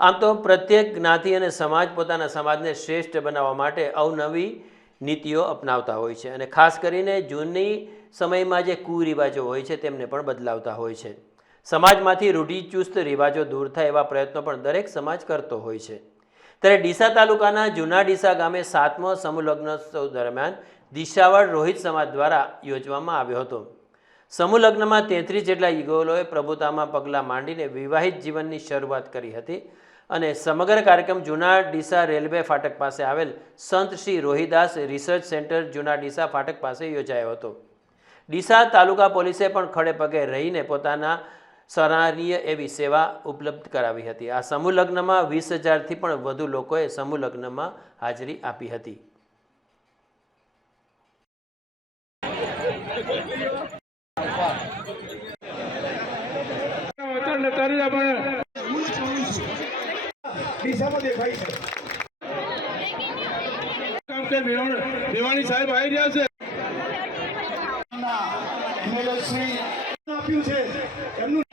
આમ તો પ્રત્યેક જ્ઞાતિ અને સમાજ પોતાના સમાજને શ્રેષ્ઠ બનાવવા માટે અવનવી નીતિઓ અપનાવતા હોય છે અને ખાસ કરીને જૂની સમયમાં જે કુરિવાજો હોય છે તેમને પણ બદલાવતા હોય છે. સમાજમાંથી રૂઢિચુસ્ત રિવાજો દૂર થાય એવા પ્રયત્નો પણ દરેક સમાજ કરતો હોય છે. ત્યારે ડીસા તાલુકાના જૂના ડીસા ગામે સાતમો સમૂહ લગ્નોત્સવ દરમિયાન દિશાવળ રોહિત સમાજ દ્વારા યોજવામાં આવ્યો હતો. સમૂહ લગ્નમાં તેત્રીસ જેટલા યુગલોએ પ્રભુતામાં પગલાં માંડીને વિવાહિત જીવનની શરૂઆત કરી હતી અને સમગ્ર કાર્યક્રમ જૂના ડીસા રેલવે ફાટક પાસે આવેલ સંત શ્રી રોહિદાસ રિસર્ચ સેન્ટર જૂના ડીસા ફાટક પાસે યોજાયો હતો. ડીસા તાલુકા પોલીસે પણ ખડે પગે રહીને પોતાના સરાહનીય એવી સેવા ઉપલબ્ધ કરાવી હતી. આ સમૂહ લગ્નમાં વીસ હજારથી પણ વધુ લોકોએ સમૂહ લગ્નમાં હાજરી આપી હતી. દિશામાં દેખાય છે. કામ કે મેવાણ- સાહેબ આવી રહ્યા છે. એમએલએ શ્રી આપ્યું છે. એમનું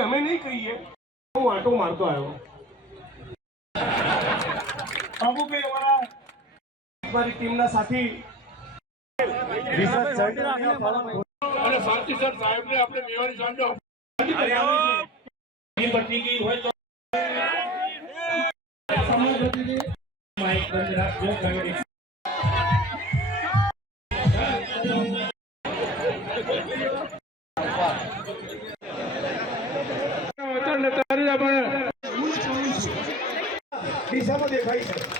અમે નહીં કહીએ? હું આટો મારતો આવ્યો. બાબુભાઈ અમારા મારી ટીમના સાથી. અને શાંતિ સર આપણે ગઈ હોય તો માઇક બંધ રાખજો દિશામાં દેખાય છે.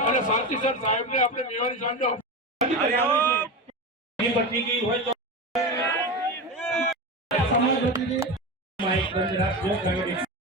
અને શાંતિ સર સાહેબ ને આપણે મેવાની સાંજો. સમાજ ગઈ હોય તો માઇક બંધ રાખજો